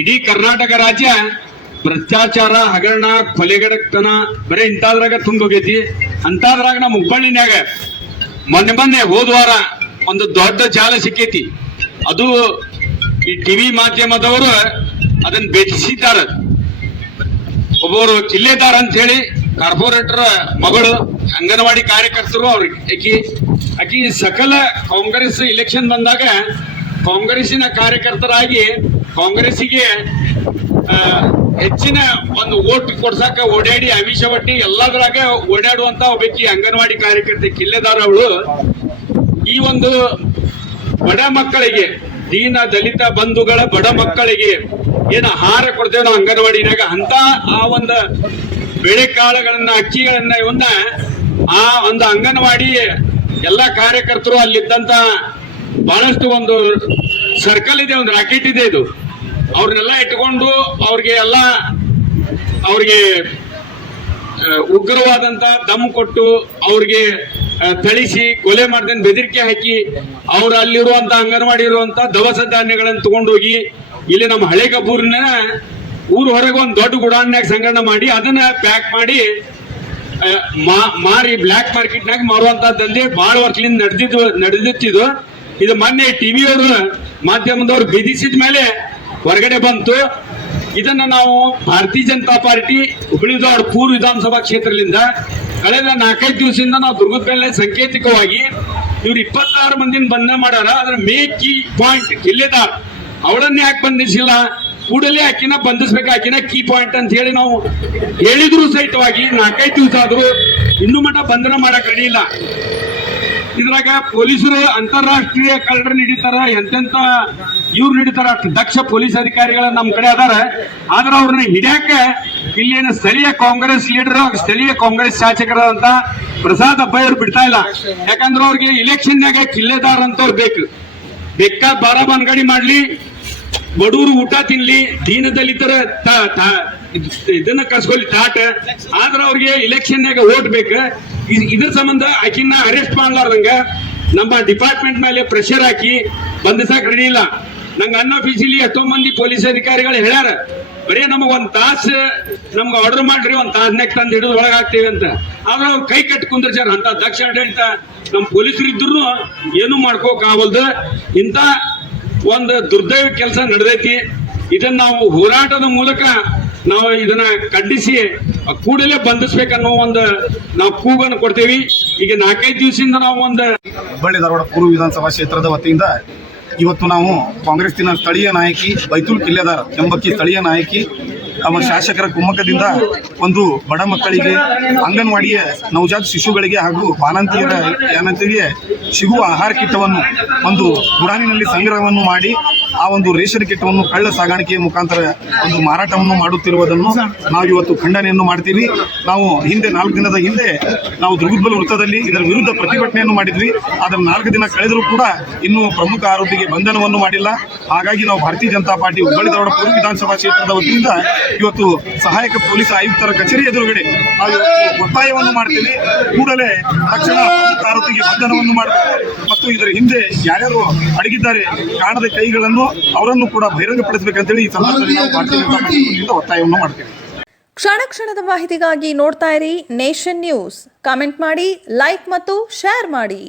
ಇಡೀ ಕರ್ನಾಟಕ ರಾಜ್ಯ ಭ್ರಷ್ಟಾಚಾರ, ಹಗರಣ, ಕೊಲೆಗಡತನ ಬರೀ ಇಂಥದ್ರಾಗ ತುಂಬೋಗೈತಿ. ಅಂತದ್ರಾಗ ನಮ್ಮ ಹುಬ್ಬಳ್ಳಿನ್ಯಾಗ ಮೊನ್ನೆ ಹೋದ್ವಾರ ಒಂದು ದೊಡ್ಡ ಜಾಲ ಸಿಕ್ಕೈತಿ. ಅದು ಈ ಟಿವಿ ಮಾಧ್ಯಮದವರು ಅದನ್ನ ಬೆಳೆಸಿದ್ದಾರೆ. ಒಬ್ಬರು ಕಿಲ್ಲೆದಾರ್ ಅಂತ ಹೇಳಿ ಕಾರ್ಪೊರೇಟರ್ ಮಗಳು, ಅಂಗನವಾಡಿ ಕಾರ್ಯಕರ್ತರು ಆಕಿ ಸಕಲ ಕಾಂಗ್ರೆಸ್ ಇಲೆಕ್ಷನ್ ಬಂದಾಗ ಕಾಂಗ್ರೆಸ್ಸಿನ ಕಾರ್ಯಕರ್ತರಾಗಿ ಕಾಂಗ್ರೆಸ್ಸಿಗೆ ಹೆಚ್ಚಿನ ಒಂದು ಓಟ್ ಕೊಡ್ಸಾಕ ಓಡಾಡಿ ಅಮಿಷ ಒಟ್ಟಿ ಎಲ್ಲದರಾಗ ಓಡಾಡುವಂತ ಒಬ್ಬಾಕಿ ಅಂಗನವಾಡಿ ಕಾರ್ಯಕರ್ತೆ ಕಿಲ್ಲೆದಾರ್ ಅವಳು ಈ ಒಂದು ಬಡ ಮಕ್ಕಳಿಗೆ, ದೀನ ದಲಿತ ಬಂಧುಗಳ ಬಡ ಮಕ್ಕಳಿಗೆ ಏನು ಆಹಾರ ಕೊಡ್ತೇವೆ ನಾವು ಅಂಗನವಾಡಿನಾಗ, ಅಂತ ಆ ಒಂದು ಬೇಳೆಕಾಳುಗಳನ್ನ, ಅಕ್ಕಿಗಳನ್ನ ಇವನ್ನ ಆ ಒಂದು ಅಂಗನವಾಡಿ ಎಲ್ಲಾ ಕಾರ್ಯಕರ್ತರು ಅಲ್ಲಿದ್ದಂತ ಬಹಳಷ್ಟು ಒಂದು ಸರ್ಕಲ್ ಇದೆ, ಒಂದು ರಾಕೆಟ್ ಇದೆ. ಇದು ಅವ್ರನ್ನೆಲ್ಲ ಇಟ್ಕೊಂಡು ಅವ್ರಿಗೆ ಉಗ್ರವಾದಂತ ದಮ್ ಕೊಟ್ಟು ಅವ್ರಿಗೆ ಥಳಿಸಿ ಕೊಲೆ ಮಾಡ್ದೇನೆ ಬೆದರಿಕೆ ಹಾಕಿ ಅವ್ರು ಅಲ್ಲಿರುವಂತ ಅಂಗನವಾಡಿ ಇರುವಂತ ದವಸ ಧಾನ್ಯಗಳನ್ನು ತಗೊಂಡೋಗಿ ಇಲ್ಲಿ ನಮ್ಮ ಹಳೆ ಕಬ್ಬೂರಿನ ಊರು ಹೊರಗೆ ಒಂದು ದೊಡ್ಡ ಗುಡಾನ್ಯಾಗ ಸಂಗ್ರಹಣೆ ಮಾಡಿ ಅದನ್ನ ಪ್ಯಾಕ್ ಮಾಡಿ ಮಾರಿ ಬ್ಲ್ಯಾಕ್ ಮಾರ್ಕೆಟ್ನಾಗ ಮಾರುವಂತ ದಂಧೆ ಬಹಳ ವರ್ಷದಿಂದ ನಡೆದಿತ್ತಿದ್ದು. ಇದು ಮೊನ್ನೆ ಟಿವಿಯವರು ಮಾಧ್ಯಮದವ್ರು ಬೇಧಿಸಿದ ಮೇಲೆ ಹೊರಗಡೆ ಬಂತು. ಇದನ್ನ ನಾವು ಭಾರತೀಯ ಜನತಾ ಪಾರ್ಟಿ ಹುಬ್ಬಳ್ಳಿ-ಧಾರವಾಡ ಪೂರ್ವ ವಿಧಾನಸಭಾ ಕ್ಷೇತ್ರದಿಂದ ಕಳೆದ 4-5 ದಿವಸದಿಂದ ನಾವು ದುರ್ಗದ ಮೇಲೆ ಸಾಂಕೇತಿಕವಾಗಿ ಇವ್ರು 26 ಮಂದಿನ ಬಂಧನ ಮಾಡ್ಯಾರ. ಅದ್ರ ಕೀ ಪಾಯಿಂಟ್ ಕಿಲ್ಲೆದಾರ್ ಅವಳನ್ನೇ ಯಾಕೆ ಬಂಧಿಸಿಲ್ಲ, ಕೂಡಲೇ ಆಕಿನ ಬಂಧಿಸ್ಬೇಕು, ಆಕಿನ ಕೀ ಪಾಯಿಂಟ್ ಅಂತ ಹೇಳಿ ನಾವು ಹೇಳಿದ್ರು ಸಹಿತವಾಗಿ 4-5 ದಿವಸ ಆದ್ರೂ ಇನ್ನೂ ಮಠ ಬಂಧನ ಮಾಡಕ್ ರೆಡಿ ಇಲ್ಲ. ಇದ್ರಾಗ ಪೊಲೀಸರು ಅಂತಾರಾಷ್ಟ್ರೀಯ ಕಳ್ಳರು ಹಿಡಿತಾರ, ಎಂತೆಂತ ಇವ್ರು ಹಿಡಿತಾರ, ದಕ್ಷ ಪೊಲೀಸ್ ಅಧಿಕಾರಿಗಳ ನಮ್ ಕಡೆ ಅದಾರ. ಆದ್ರ ಅವ್ರನ್ನ ಹಿಡಿಯಾಕ ಇಲ್ಲಿನ ಸ್ಥಳೀಯ ಕಾಂಗ್ರೆಸ್ ಲೀಡರ್, ಸ್ಥಳೀಯ ಕಾಂಗ್ರೆಸ್ ಶಾಸಕರಾದಂತ ಪ್ರಸಾದ್ ಅಬ್ಬಯ್ಯವ್ರು ಬಿಡ್ತಾ ಇಲ್ಲ. ಯಾಕಂದ್ರೆ ಅವ್ರಿಗೆ ಇಲೆಕ್ಷನ್ಯಾಗ ಕಿಲ್ಲೆದಾರ್ ಅಂತವ್ರು ಬೇಕಾದ ಬಾರಾಬಾನ್ಗಡಿ ಮಾಡ್ಲಿ, ಬಡವರು ಊಟ ತಿನ್ಲಿ, ದೀನ ದಲಿತರ ಇದನ್ನ ಕಸ್ಕೊಲಿ ತಾಟ. ಆದ್ರ ಅವ್ರಿಗೆ ಇಲೆಕ್ಷನ್ಯಾಗ ಓಟ್ ಬೇಕು. ಇದ್ರ ಸಂಬಂಧ ಆಕಿನ್ನ ಅರೆಸ್ಟ್ ಮಾಡ್ಲಾರ್ದಂಗ ನಮ್ಮ ಡಿಪಾರ್ಟ್ಮೆಂಟ್ ಮೇಲೆ ಪ್ರೆಷರ್ ಹಾಕಿ ಬಂಧಿಸಕ್ ರೆಡಿ ಇಲ್ಲ. ನಂಗೆ ಅನ್ಅಫಿಷಿಯಲಿ ಎಷ್ಟೋ ಮಂದಿ ಪೊಲೀಸ್ ಅಧಿಕಾರಿಗಳು ಹೇಳ್ಯಾರ, ಬರೀ ನಮಗ್ ಒಂದ್ ತಾಸು ನಮ್ಗೆ ಆರ್ಡರ್ ಮಾಡ್ರಿ, ಒಂದ್ ತಾಸ್ನಾಗ ತಂದು ಹಿಡಿದು ಒಳಗಾಗ್ತೇವೆ ಅಂತ. ಆದ್ರೆ ಅವ್ರು ಕೈ ಕಟ್ಟಿ ಕುಂದ್ರಚಾರ. ಅಂತ ದಕ್ಷ ಆಡಳಿತ ನಮ್ಮ ಪೊಲೀಸರು ಇದ್ರು ಏನು ಮಾಡ್ಕೋಕ್ ಆಗಲ್ದು. ಇಂತ ಒಂದು ದುರ್ದೈವ ಕೆಲಸ ನಡೆದೈತಿ. ಇದನ್ನ ನಾವು ಹೋರಾಟದ ಮೂಲಕ ನಾವು ಇದನ್ನ ಖಂಡಿಸಿ ಕೂಡಲೇ ಬಂಧಿಸ್ಬೇಕನ್ನೋ ಒಂದು ನಾವು ಕೂಗನ್ನು ಕೊಡ್ತೇವಿ. ಈಗ 4-5 ದಿವಸದಿಂದ ನಾವು ಹುಬ್ಬಳ್ಳಿ-ಧಾರವಾಡ ಪೂರ್ವ ವಿಧಾನಸಭಾ ಕ್ಷೇತ್ರದ ವತಿಯಿಂದ ಇವತ್ತು ನಾವು ಕಾಂಗ್ರೆಸ್ಸಿನ ಸ್ಥಳೀಯ ನಾಯಕಿ ಬೈತುಲ್ ಕಿಲ್ಲೆದಾರ್ ಎಂಬಕ್ಕಿ ಸ್ಥಳೀಯ ನಾಯಕಿ ನಮ್ಮ ಶಾಸಕರ ಕುಮ್ಮಕ್ಕದಿಂದ ಒಂದು ಬಡ ಮಕ್ಕಳಿಗೆ, ಅಂಗನವಾಡಿಯ ನವಜಾತ ಶಿಶುಗಳಿಗೆ ಹಾಗೂ ಬಾಣಂತಿಯರಿಗೆ ಸಿಗುವ ಆಹಾರ ಕಿಟ್ಟವನ್ನು ಒಂದು ಗುಡಾನಿನಲ್ಲಿ ಸಂಗ್ರಹವನ್ನು ಮಾಡಿ ಆ ಒಂದು ರೇಷನ್ ಕಿಟ್ಟವನ್ನು ಕಳ್ಳ ಸಾಗಾಣಿಕೆಯ ಮುಖಾಂತರ ಒಂದು ಮಾರಾಟವನ್ನು ಮಾಡುತ್ತಿರುವುದನ್ನು ನಾವು ಇವತ್ತು ಖಂಡನೆಯನ್ನು ಮಾಡ್ತೀವಿ. ನಾವು ಹಿಂದೆ 4 ದಿನದ ಹಿಂದೆ ನಾವು ದುರ್ಗದ ವೃತ್ತದಲ್ಲಿ ಇದರ ವಿರುದ್ಧ ಪ್ರತಿಭಟನೆಯನ್ನು ಮಾಡಿದ್ವಿ. ಅದರ 4 ದಿನ ಕಳೆದರೂ ಕೂಡ ಇನ್ನೂ ಪ್ರಮುಖ ಆರೋಪಿಗೆ ಬಂಧನವನ್ನು ಮಾಡಿಲ್ಲ. ಹಾಗಾಗಿ ನಾವು ಭಾರತೀಯ ಜನತಾ ಪಾರ್ಟಿ ಹುಬ್ಬಳ್ಳಿ-ಧಾರವಾಡ ಪೂರ್ವ ವಿಧಾನಸಭಾ ಕ್ಷೇತ್ರದ ವತಿಯಿಂದ ಇವತ್ತು ಸಹಾಯಕ ಪೊಲೀಸ್ ಆಯುಕ್ತರ ಕಚೇರಿ ಎದುರುಗಡೆ ನಾವು ಒತ್ತಾಯವನ್ನು ಮಾಡ್ತೀವಿ. ಕೂಡಲೇ ತಕ್ಷಣ ಆರೋಪಿಗೆ ಬಂಧನವನ್ನು ಮಾಡಬೇಕು ಮತ್ತು ಇದರ ಹಿಂದೆ ಯಾರ್ಯಾರು ಅಡಗಿದ್ದಾರೆ ಕಾಣದ ಕೈಗಳನ್ನು ಅವರನ್ನು ಕೂಡ ಬಹಿರಂಗಪಡಿಸಬೇಕಂತೇಳಿ ಈ ಸಂದರ್ಭದಲ್ಲಿ ನಾವು ಭಾರತೀಯ ಜನತಾ ಪಾರ್ಟಿಯಿಂದ ಒತ್ತಾಯವನ್ನು ಮಾಡ್ತೇವೆ. ಕ್ಷಣ ಕ್ಷಣದ ಮಾಹಿತಿಗಾಗಿ ನೋಡ್ತಾ ಇರಿ ನೇಷನ್ ನ್ಯೂಸ್. ಕಾಮೆಂಟ್ ಮಾಡಿ, ಲೈಕ್ ಮತ್ತು ಶೇರ್ ಮಾಡಿ.